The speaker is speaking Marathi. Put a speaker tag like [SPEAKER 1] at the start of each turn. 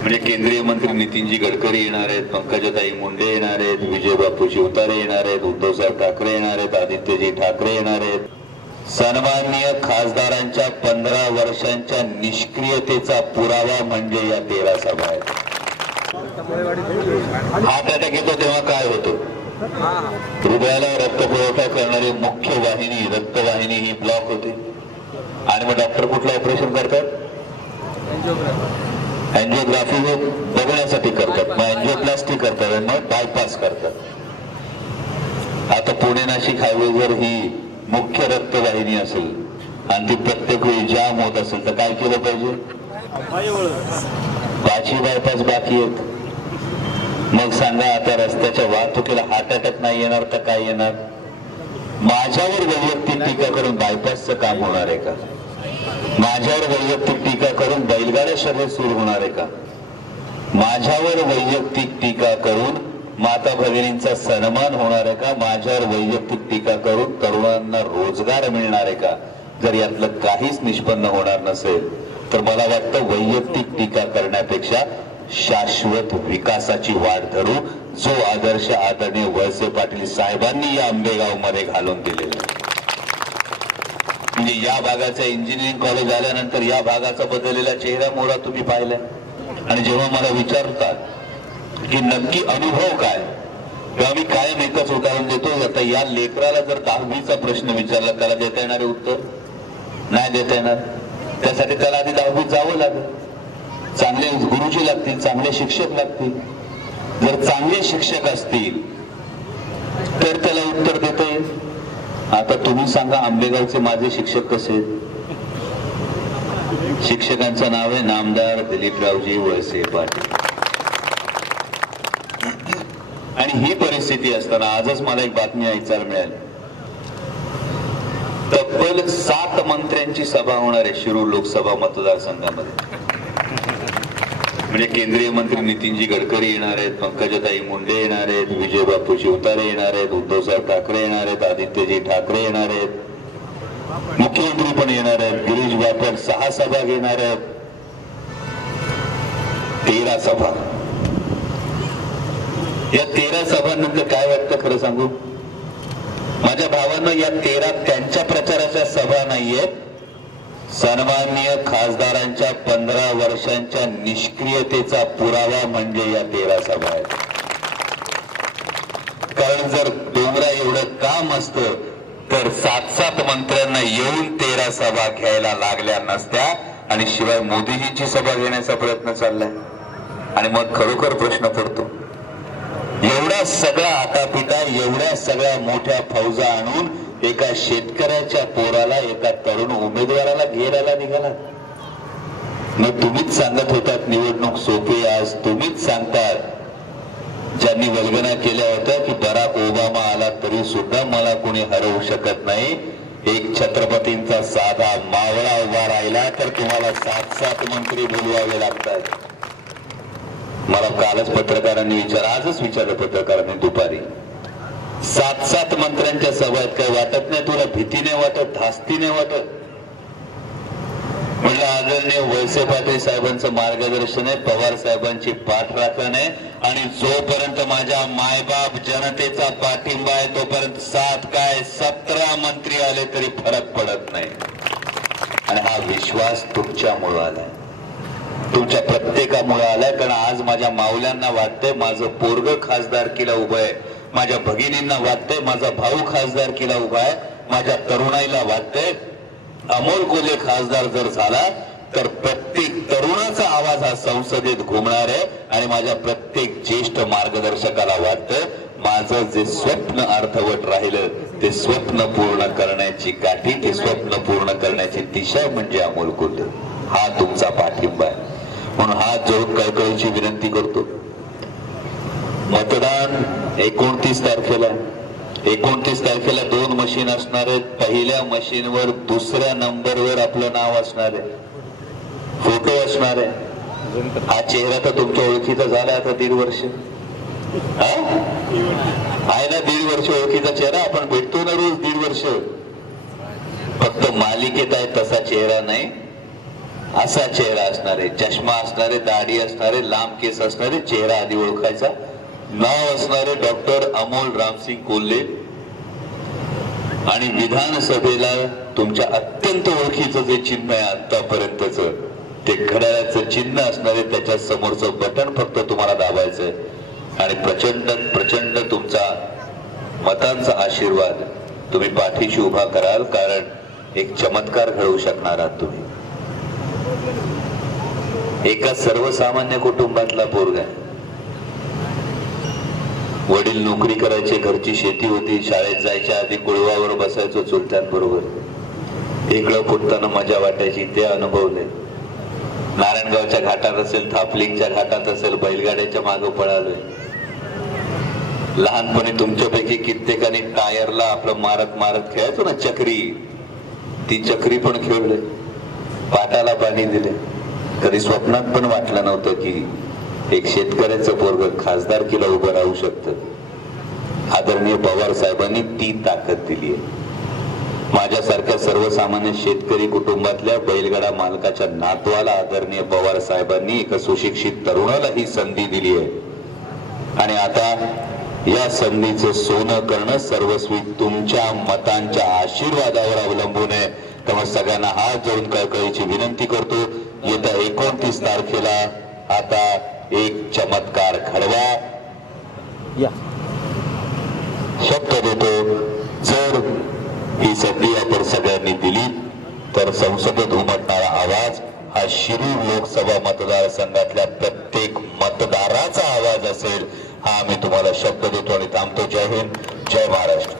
[SPEAKER 1] म्हणजे केंद्रीय मंत्री नितीनजी गडकरी येणार आहेत पंकजाताई मुंडे येणार आहेत विजय बापू शिवतारे येणार आहेत उद्धवसाहेब ठाकरे येणार आहेत आदित्यजी ठाकरे येणार आहेत. सन्माननीय खासदारांच्या पंधरा वर्षांच्या निष्क्रियतेचा पुरावा म्हणजे या तेरा सभा आहेत. हार्ट अटॅक येतो तेव्हा काय होतो? हृदयाला रक्त पुरवठा करणारी मुख्य वाहिनी रक्तवाहिनी ही ब्लॉक होते. आणि मग डॉक्टर कुठलं ऑपरेशन करतात? अँजिओग्राफी हे बघण्यासाठी करतात. मग अँजिओप्लास्टी करतात मग बायपास करतात. आता पुणे नाशिक हायवेवर ही मुख्य रक्तवाहिनी असेल आणि ती प्रत्येक वेळी जाम होत असेल तर काय केलं पाहिजे? बाची बायपास बाकी आहेत. मग सांगा आता रस्त्याच्या वाहतुकीला हार्ट अटॅक नाही येणार तर काय येणार? माझ्यावर वैयक्तिक टीका करून बायपासचं काम होणार आहे का? माझ्यावर वैयक्तिक टीका करून बैलगाड्या शर्यत सुरू होणार आहे का? माझ्यावर वैयक्तिक टीका करून माता भगिनींचा सन्मान होणार आहे का? माझ्यावर वैयक्तिक टीका करून तरुणांना रोजगार मिळणार आहे का? जर यातलं काहीच निष्पन्न होणार नसेल तर मला वाटतं वैयक्तिक टीका करण्यापेक्षा शाश्वत विकासाची वाट धरू जो आदर्श आदरणीय वळसे पाटील साहेबांनी या आंबेगावमध्ये घालून दिलेला आहे. म्हणजे या भागाचं इंजिनिअरिंग कॉलेज आल्यानंतर या भागाचा बदललेला चेहरा मोहरा तुम्ही पाहिला. आणि जेव्हा मला विचारतात की नक्की अनुभव काय? तेव्हा मी कायम एकच उदाहरण देतो आता या लेकराला जर दहावीचा प्रश्न विचारला त्याला देता येणारे उत्तर? नाही देता येणार. त्यासाठी त्याला आधी दहावीत जावं लागेल. चांगले गुरुजी लागतील चांगले शिक्षक लागतील. जर चांगले शिक्षक असतील तर त्याला उत्तर आता तुम्ही सांगा आंबेगावचे माझे शिक्षक कसे? शिक्षकांचं नाव आहे नामदार दिलीपरावजी वळसे पाटील. आणि ही परिस्थिती असताना आजच मला एक बातमी ऐकायला मिळाली. तब्बल सात मंत्र्यांची सभा होणार आहे शिरूर लोकसभा मतदारसंघामध्ये. म्हणजे केंद्रीय मंत्री नितीनजी गडकरी येणार आहेत पंकजाताई मुंडे येणार आहेत विजय बापू शिवतारे येणार आहेत उद्धवसाहेब ठाकरे येणार आहेत आदित्यजी ठाकरे येणार आहेत. मुख्यमंत्री पण येणार आहेत गिरीश बापट सहा सभा घेणार आहेत. तेरा सभा. या तेरा सभांनंतर काय वाटतं खरं सांगू? माझ्या भावानं या तेरा त्यांच्या प्रचाराच्या सभा नाहीयेत. सन्माननीय खासदारांच्या पंधरा वर्षांच्या निष्क्रियतेचा पुरावा म्हणजे या तेरा सभा आहेत कारण जर डोंगरा एवढं काम असतं तर सात सात मंत्र्यांना येऊन तेरा सभा घ्यायला लागल्या नसत्या आणि शिवाय मोदीजीची सभा घेण्याचा प्रयत्न चाललाय. आणि मग खरोखर प्रश्न पडतो. एवढा सगळा आटापिटा एवढ्या सगळ्या मोठ्या फौजा आणून एका शेतकऱ्याच्या पोराला एका तरुण उमेदवाराला घेरायला निघाला. मग तुम्हीच सांगत होतात निवडणूक सोपी आज तुम्हीच सांगतात ज्यांनी वल्गना केल्या होत्या की बराक ओबामा आला तरी सुद्धा मला कोणी हरवू शकत नाही. एक छत्रपतींचा साधा मावळा उभा राहिला तर तुम्हाला सात सात मंत्री बोलवावे लागतात. मला कालच पत्रकारांनी विचार आजच विचारलं पत्रकारांनी दुपारी. सात सात मंत्र्यांच्या सभेत काही वाटत नाही तुला भीतीने वाटत धास्तीने वाटत. म्हणलं आदरणीय वळसे पाटील साहेबांचं मार्गदर्शन आहे पवार साहेबांची पाठराखण आहे. आणि जोपर्यंत माझ्या मायबाप जनतेचा पाठिंबा आहे तोपर्यंत सात काय सतरा मंत्री आले तरी फरक पडत नाही. आणि हा विश्वास तुमच्यामुळं आलाय. तुमच्या प्रत्येकामुळे आलाय कारण आज माझ्या माऊल्यांना वाटतंय माझं पोरग खासदारकीला उभं आहे. माझ्या भगिनींना वाटतंय माझा भाऊ खासदारकीला उभा आहे माझ्या तरुणाईला वाटतंय. अमोल कोले खासदार जर झाला तर प्रत्येक तरुणाचा आवाज हा संसदेत घुमणार आहे आणि माझ्या प्रत्येक ज्येष्ठ मार्गदर्शकाला वाटतं माझं जे स्वप्न अर्धवट राहिलं ते स्वप्न पूर्ण करण्याची गाठी ते स्वप्न पूर्ण करण्याची दिशा म्हणजे अमोल कोल्हे. हा तुमचा पाठिंबा आहे. म्हणून हा जोडून कळकळीची विनंती करतो मतदान एकोणतीस तारखेला एकोणतीस तारखेला दोन मशीन असणार आहेत. पहिल्या मशीनवर दुसऱ्या नंबरवर आपलं नाव असणार आहे. फोटो असणार आहे. हा चेहरा तर तुमच्या ओळखीचा झाला आता दीड वर्ष. आहे ना दीड वर्ष ओळखीचा चेहरा? आपण भेटतो ना रोज दीड वर्ष. फक्त मालिकेत आहे तसा चेहरा नाही. असा चेहरा असणारे चष्मा असणारे दाढी असणारे लांब केस असणारे चेहरा आधी ओळखायचा. नाव असणारे डॉक्टर अमोल रामसिंग कोल्हे आणि विधानसभेला तुमच्या अत्यंत ओळखीचं जे चिन्ह आहे आतापर्यंतच ते घड्याळाचं चिन्ह असणारे त्याच्या समोरचं बटन फक्त तुम्हाला दाबायचंय आणि प्रचंड प्रचंड तुमचा मतांचा आशीर्वाद तुम्ही पाठीशी उभा कराल कारण एक चमत्कार घडवू शकणार आहात तुम्ही एका सर्वसामान्य कुटुंबातला पोरगा आहे. वडील नोकरी करायचे घरची शेती होती शाळेत जायच्या आधी कुळवावर बसायचो चुलत्यांबरोबर. इकडं फुटताना मजा वाटायची ते अनुभवले. नारायणगावच्या घाटात असेल थापलिंगच्या घाटात असेल बैलगाड्याच्या मागं पळालोय. लहानपणी तुमच्यापैकी कित्येकाने टायरला आपलं मारत मारत खेळायचो ना चक्री. ती चक्री पण खेळले पाटाला पाणी दिले. कधी स्वप्नात पण वाटलं नव्हतं की एक शेतकऱ्याचं पोरग खासदार किला उभं राहू शकतं. आदरणीय पवार साहेबांनी ती ताकद दिली आहे. माझ्यासारख्या सर्वसामान्य शेतकरी कुटुंबातल्या बैलगाडा मालकाच्या नातवाला आदरणीय पवार साहेबांनी एका सुशिक्षित तरुणाला ही संधी दिली आहे. आणि आता या संधीचं सोनं करणं सर्वस्वी तुमच्या मतांच्या आशीर्वादावर अवलंबून आहे. तेव्हा सगळ्यांना हात जोडून कळकळीची विनंती करतो. येत्या एकोणतीस तारखेला आता एक चमत्कार घडवा.
[SPEAKER 2] या.
[SPEAKER 1] शब्द देतो जर ही संधी आपण सगळ्यांनी दिली तर संसदेत उमटणारा आवाज हा शिरूर लोकसभा मतदारसंघातल्या प्रत्येक मतदाराचा आवाज असेल हा आम्ही तुम्हाला शब्द देतो आणि थांबतो. जय हिंद जय महाराष्ट्र.